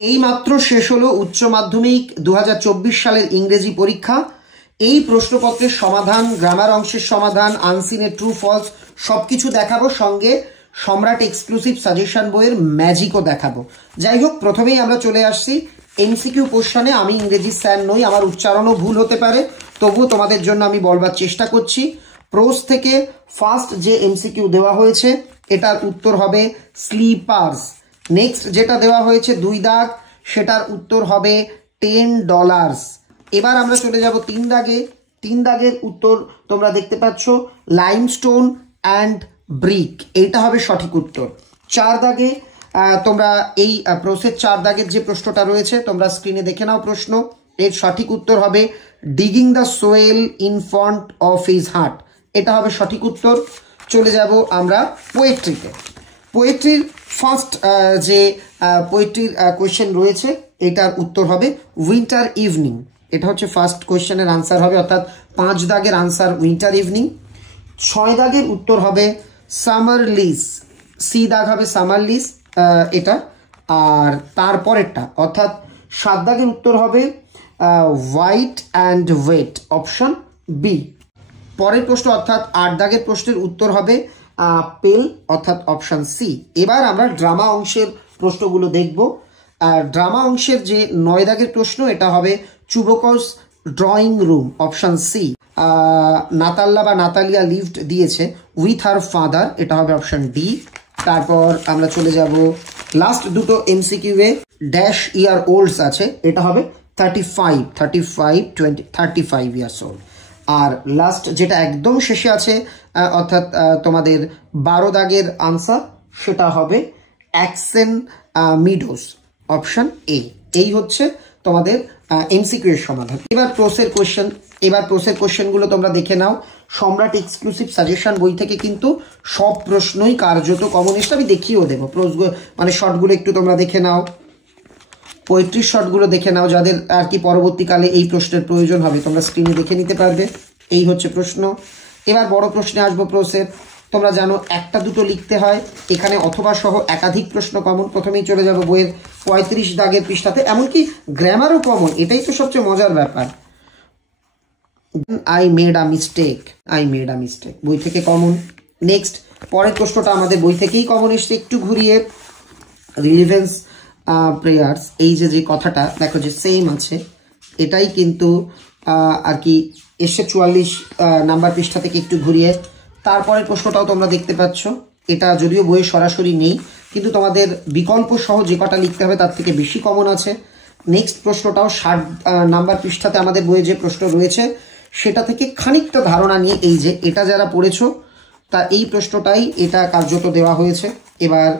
এই মাত্র শেষ হলো উচ্চ মাধ্যমিক 2024 সালের ইংরেজি পরীক্ষা। এই প্রশ্নপত্রের সমাধান, গ্রামার অংশের সমাধান, আনসিনের ট্রু ফলস সবকিছু দেখাবো, সঙ্গে সম্রাট এক্সক্লুসিভ সাজেশন বইয়ের ম্যাজিকও দেখাবো। যাই হোক, প্রথমেই আমরা চলে আসছি এমসিকিউ কোশ্চেনে। আমি ইংরেজি স্যার নই, আমার উচ্চারণও ভুল হতে পারে, তবুও তোমাদের জন্য আমি বলবার চেষ্টা করছি। প্রোস থেকে ফার্স্ট যে এমসিকিউ দেওয়া হয়েছে এটার উত্তর হবে স্লিপার্স। নেক্সট যেটা দেওয়া হয়েছে 2 দাগ, সেটার উত্তর হবে $10। এবার আমরা চলে যাব 3 দাগে। 3 দাগের উত্তর তোমরা দেখতে পাচ্ছ লাইমস্টোন অ্যান্ড ব্রিক, এইটা হবে সঠিক উত্তর। 4 দাগে তোমরা এই প্রসেস 4 দাগের যে প্রশ্নটা রয়েছে তোমরা স্ক্রিনে দেখে নাও প্রশ্ন। এর সঠিক উত্তর হবে digging the soil in front of his heart, এটা হবে সঠিক উত্তর। চলে যাব আমরা পোয়েট্রিতে। পোয়েট্রির ফার্স্ট যে পোয়েট্রির কোয়েশ্চেন রয়েছে এটার উত্তর হবে উইন্টার ইভিনিং, এটা হচ্ছে ফার্স্ট কোয়েশ্চেনের আনসার হবে, অর্থাৎ 5 দাগের আনসার উইন্টার ইভিনিং। 6 দাগের উত্তর হবে সামার লিস, সি দাগ হবে সামার লিস এটা। আর তারপরেরটা অর্থাৎ 7 দাগের উত্তর হবে white and wait, option B. পরের প্রশ্ন অর্থাৎ 8 দাগের প্রশ্নের উত্তর হবে পেল, অর্থাৎ অপশন সি। এবার আমরা ড্রামা অংশের প্রশ্নগুলো দেখব। ড্রামা অংশের যে 9 দাগের প্রশ্ন এটা হবে চুবকস ড্রয়িং রুম, অপশন সি। নাতাল্লা বা নাতালিয়া লিভড দিয়েছে উইথ হার ফাদার, এটা হবে অপশন ডি। তারপর আমরা চলে যাব লাস্ট দুটো এমসিকিউ এ ড্যাশ ইয়ার ওল্ডস আছে, এটা হবে 35 ইয়ার্স ওল্ড। আর লাস্ট যেটা একদম শেষে আছে অর্থাৎ তোমাদের 12 দাগের আনসার, সেটা হবে অ্যাকসেন মিডোস, অপশন এ। এই হচ্ছে তোমাদের এমসিকিউ এর সমাধান। এবার প্রসের কোশ্চেন। এবার প্রসের কোশ্চেনগুলো তোমরা দেখে নাও। সম্রাট এক্সক্লুসিভ সাজেশন বই থেকে কিন্তু সব প্রশ্নই কার্যত কমন এসে আমি দেখিয়েও দেবো। মানে শর্টগুলো একটু তোমরা দেখে নাও, পোয়েট্রির শর্টগুলো দেখে নাও, যাদের আর কি পরবর্তীকালে এই প্রশ্নের প্রয়োজন হবে তোমরা স্ক্রিনে দেখে নিতে পারবে। এই হচ্ছে প্রশ্ন। এবার বড় প্রশ্নে আসবো প্রসের। তোমরা জানো 1-2 লিখতে হয়, এখানে অথবা সহ একাধিক প্রশ্ন কমন। প্রথমেই চলে যাব বইয়ের 35 দাগের পৃষ্ঠাতে, এমনকি গ্রামারও কমন, এটাই তো সবচেয়ে মজার ব্যাপার। আই মেড আ মিস্টেক, বই থেকে কমন। নেক্সট পরের প্রশ্নটা আমাদের বই থেকেই কমন এসছে, একটু ঘুরিয়ে রিলিভেন্স প্রেয়ার্স, এই যে কথাটা দেখো যে সেম আছে, এটাই কিন্তু আর কি এসে 44 নাম্বার পৃষ্ঠা থেকে একটু ঘুরিয়ে। তারপরের প্রশ্নটাও তোমরা দেখতে পাচ্ছ, এটা যদিও বইয়ে সরাসরি নেই কিন্তু তোমাদের বিকল্প সহ যে কটা লিখতে হবে তার থেকে বেশি কমন আছে। নেক্সট প্রশ্নটাও 60 নাম্বার পৃষ্ঠাতে আমাদের বইয়ে যে প্রশ্ন রয়েছে সেটা থেকে খানিকটা ধারণা নিয়ে এই যে এটা যারা পড়েছো তা এই প্রশ্নটাই এটা কার্যত দেওয়া হয়েছে। এবার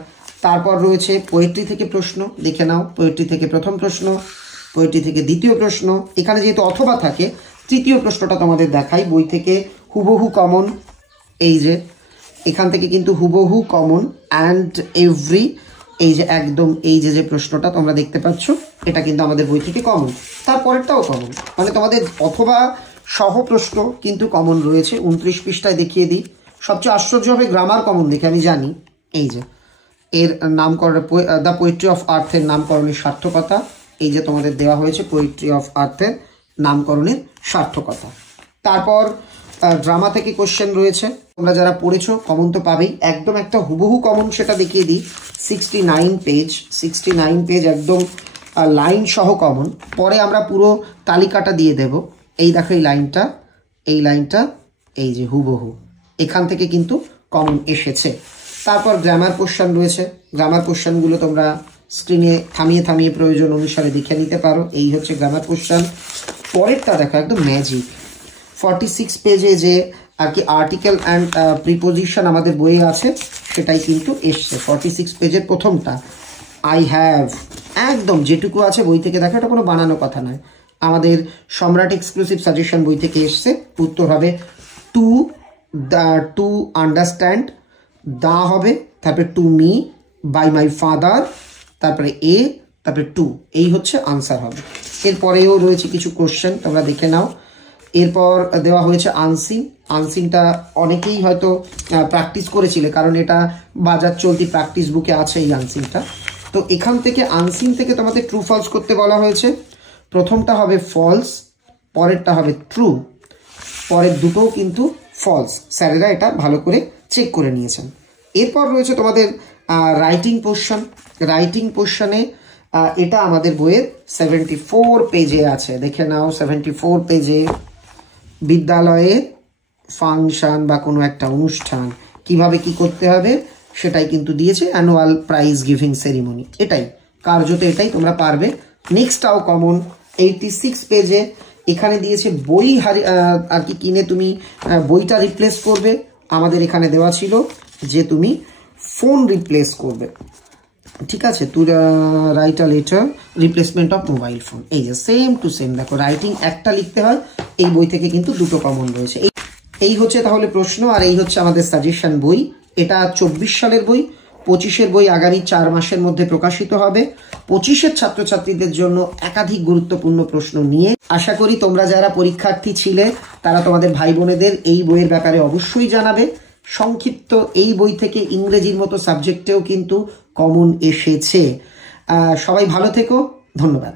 তারপর রয়েছে পোয়েট্রি থেকে প্রশ্ন, দেখে নাও। পোয়েট্রি থেকে প্রথম প্রশ্ন, পোয়েট্রি থেকে দ্বিতীয় প্রশ্ন, এখানে যেহেতু অথবা থাকে তৃতীয় প্রশ্নটা তোমাদের দেখাই, বই থেকে হুবহু কমন। এই যে এখান থেকে কিন্তু হুবহু কমন অ্যান্ড এভরি, এই যে একদম এই যে প্রশ্নটা তোমরা দেখতে পাচ্ছ এটা কিন্তু আমাদের বই থেকে কমন। তারপরেরটাও কমন, মানে তোমাদের অথবা সহ প্রশ্ন কিন্তু কমন রয়েছে। 29 পৃষ্ঠায় দেখিয়ে দিই। সবচেয়ে আশ্চর্য হবে গ্রামার কমন দেখে, আমি জানি। এই যে এর নামকরণ দ্য পোয়েট্রি অফ আর্থের নামকরণের সার্থকতা, এই যে তোমাদের দেওয়া হয়েছে পোয়েট্রি অফ আর্থের নামকরণের সার্থকতা। তারপর ড্রামা থেকে কোশ্চেন রয়েছে, তোমরা যারা পড়েছো কমন তো পাবেই, একদম একটা হুবহু কমন সেটা দেখিয়ে দিই। 69 পেজ একদম লাইন সহ কমন। পরে আমরা পুরো তালিকাটা দিয়ে দেব। এই দেখো এই লাইনটা, এই যে হুবহু এখান থেকে কিন্তু কমন এসেছে। তারপর গ্রামার কোশ্চেন রয়েছে, গ্রামার কোশ্চেনগুলো তোমরা স্ক্রিনে থামিয়ে প্রয়োজন অনুসারে দেখে নিতে পারো। এই হচ্ছে গ্রামার কোশ্চেন। পরেরটা দেখো একদম ম্যাজিক, 46 পেজে যে আর কি আর্টিকেল অ্যান্ড প্রিপোজিশন আমাদের বইয়ে আছে সেটাই কিন্তু এসছে। 46 পেজের প্রথমটা আই হ্যাভ, একদম যেটুকু আছে বই থেকে দেখো, এটা কোনো বানানো কথা নয়, আমাদের সম্রাট এক্সক্লুসিভ সাজেশন বই থেকে এসছে। উত্তর হবে টু আন্ডারস্ট্যান্ড, দা হবে, তারপরে to me by my father, তারপরে এ, তারপরে টু, এই হচ্ছে আনসার হবে। এরপরেও রয়েছে কিছু কোশ্চেন, তোমরা দেখে নাও। এরপর দেওয়া হয়েছে আনসিনটা অনেকেই হয়তো প্র্যাকটিস করেছিলে, কারণ এটা বাজার চলতি প্র্যাকটিস বুকে আছে এই আনসিনটা। তো এখান থেকে আনসিন থেকে তোমাদের ট্রু ফলস করতে বলা হয়েছে। প্রথমটা হবে ফলস, পরেরটা হবে ট্রু, পরের দুটোও কিন্তু ফলস। স্যারেরা এটা ভালো করে চেক করে নিয়েছেন। এরপর রয়েছে তোমাদের রাইটিং পোর্শন। রাইটিং পোর্শনে এটা আমাদের বইয়ের 74 পেজে আছে, দেখে নাও। 74 পেজে বিদ্যালয়ে ফাংশন বা কোনো একটা অনুষ্ঠান কিভাবে কি করতে হবে সেটাই কিন্তু দিয়েছে, অ্যানুয়াল প্রাইজ গিভিং সেরিমনি। এটাই কার্যত, এটাই তোমরা পারবে। নেক্সটটাও কমন, 86 পেজে এখানে দিয়েছে বই আর কি কিনে তুমি বইটা রিপ্লেস করবে। আমাদের এখানে দেওয়া ছিল যে তুমি ফোন রিপ্লেস করবে, ঠিক আছে। To write a letter replacement of mobile phone. এই যে সেম টু সেম, দেখো রাইটিং একটা লিখতে হয়, এই বই থেকে কিন্তু দুটো কমন রয়েছে। এই হচ্ছে তাহলে প্রশ্ন, আর এই হচ্ছে আমাদের সাজেশন বই। এটা 24 সালের বই, 25-এর বই আগামী 4 মাসের মধ্যে প্রকাশিত হবে। 25-এর ছাত্রছাত্রীদের জন্য একাধিক গুরুত্বপূর্ণ প্রশ্ন নিয়ে। আশা করি তোমরা যারা পরীক্ষার্থী ছিলে তারা তোমাদের ভাই বোনেদের এই বইয়ের ব্যাপারে অবশ্যই জানাবে। সংক্ষিপ্ত এই বই থেকে ইংরেজির মতো সাবজেক্টেও কিন্তু কমন এসেছে। সবাই ভালো থেকো, ধন্যবাদ।